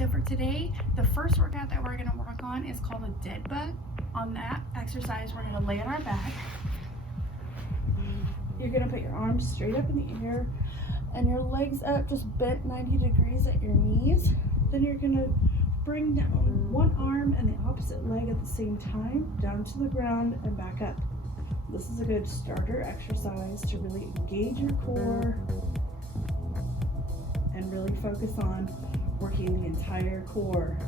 So for today, the first workout that we're gonna work on is called a dead bug. On that exercise, we're gonna lay on our back. You're gonna put your arms straight up in the air and your legs up, just bent 90 degrees at your knees. Then you're gonna bring down one arm and the opposite leg at the same time, down to the ground and back up. This is a good starter exercise to really engage your core and really focus on working the entire core.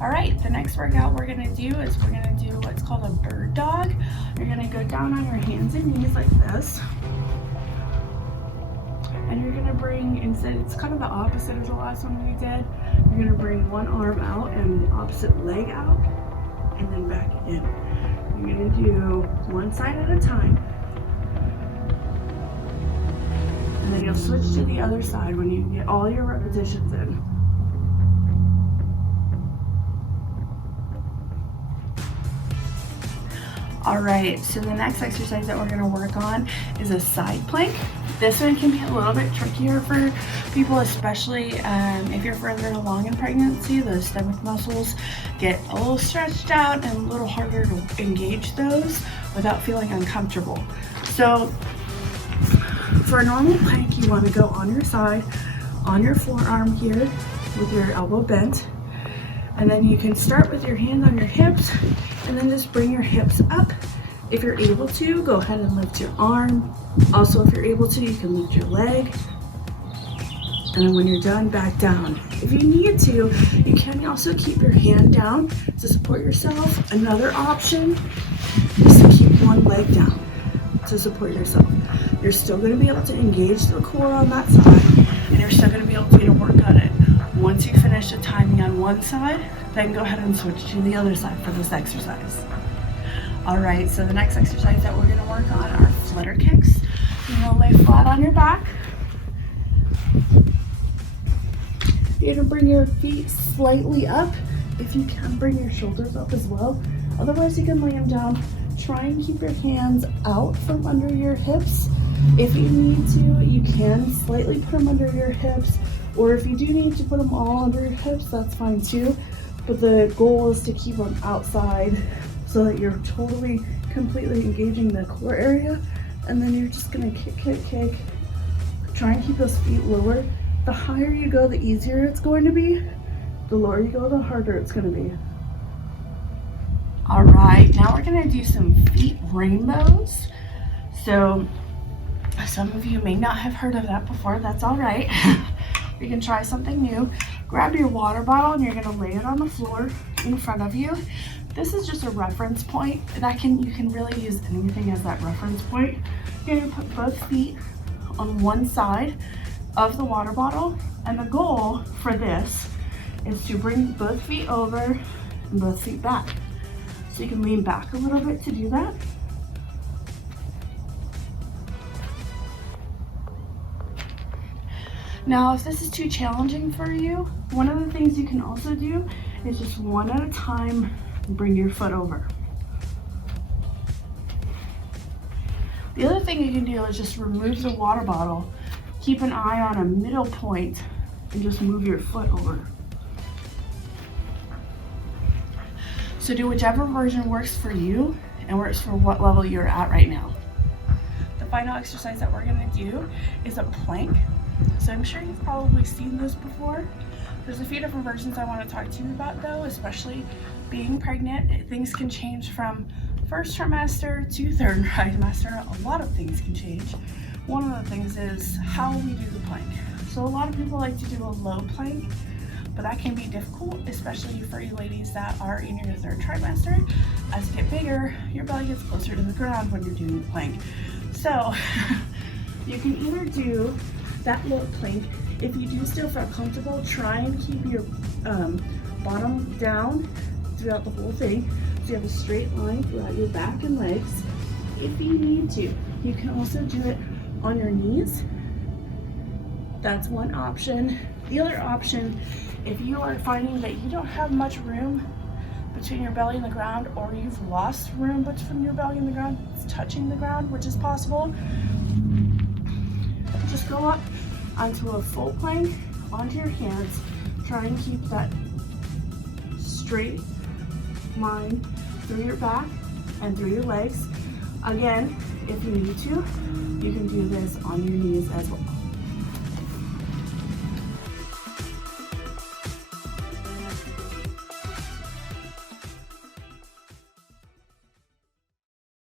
All right, the next workout we're gonna do is we're gonna do what's called a bird dog. You're gonna go down on your hands and knees like this. And you're gonna bring, instead, it's kind of the opposite of the last one we did. You're gonna bring one arm out and the opposite leg out and then back in. You're gonna do one side at a time. And then you'll switch to the other side when you get all your repetitions in. All right, so the next exercise that we're gonna work on is a side plank. This one can be a little bit trickier for people, especially if you're further along in pregnancy. The stomach muscles get a little stretched out and a little harder to engage those without feeling uncomfortable. So for a normal plank, you want to go on your side, on your forearm here with your elbow bent. And then you can start with your hands on your hips and then just bring your hips up. If you're able to, go ahead and lift your arm. Also, if you're able to, you can lift your leg. And then when you're done, back down. If you need to, you can also keep your hand down to support yourself. Another option is to keep one leg down to support yourself. You're still going to be able to engage the core on that side, and you're still going to be able to work on it. Once you finish the timing on one side, then go ahead and switch to the other side for this exercise. All right, so the next exercise that we're going to work on are flutter kicks. You're going to lay flat on your back. You're going to bring your feet slightly up. If you can, bring your shoulders up as well. Otherwise, you can lay them down. Try and keep your hands out from under your hips. If you need to, you can slightly put them under your hips, or if you do need to put them all under your hips, that's fine too. But the goal is to keep them outside so that you're totally, completely engaging the core area. And then you're just gonna kick, kick, kick. Try and keep those feet lower. The higher you go, the easier it's going to be. The lower you go, the harder it's gonna be. All right, now we're gonna do some feet rainbows. So some of you may not have heard of that before, that's all right. You can try something new. Grab your water bottle and you're gonna lay it on the floor in front of you. This is just a reference point. You can really use anything as that reference point. You're gonna put both feet on one side of the water bottle, and the goal for this is to bring both feet over and both feet back. So you can lean back a little bit to do that. Now, if this is too challenging for you, one of the things you can also do is just one at a time, bring your foot over. The other thing you can do is just remove the water bottle, keep an eye on a middle point, and just move your foot over. So do whichever version works for you and works for what level you're at right now. The final exercise that we're gonna do is a plank. So I'm sure you've probably seen this before. There's a few different versions I want to talk to you about though, especially being pregnant. Things can change from first trimester to third trimester. A lot of things can change. One of the things is how we do the plank. So a lot of people like to do a low plank, but that can be difficult, especially for you ladies that are in your third trimester. As you get bigger, your belly gets closer to the ground when you're doing the plank. So you can either do that low plank. If you do still feel comfortable, try and keep your bottom down throughout the whole thing, so you have a straight line throughout your back and legs. If you need to, you can also do it on your knees. That's one option. The other option, if you are finding that you don't have much room between your belly and the ground, or you've lost room between your belly and the ground, it's touching the ground, which is possible, just go up onto a full plank, onto your hands, Try and keep that straight line through your back and through your legs. Again, if you need to, you can do this on your knees as well.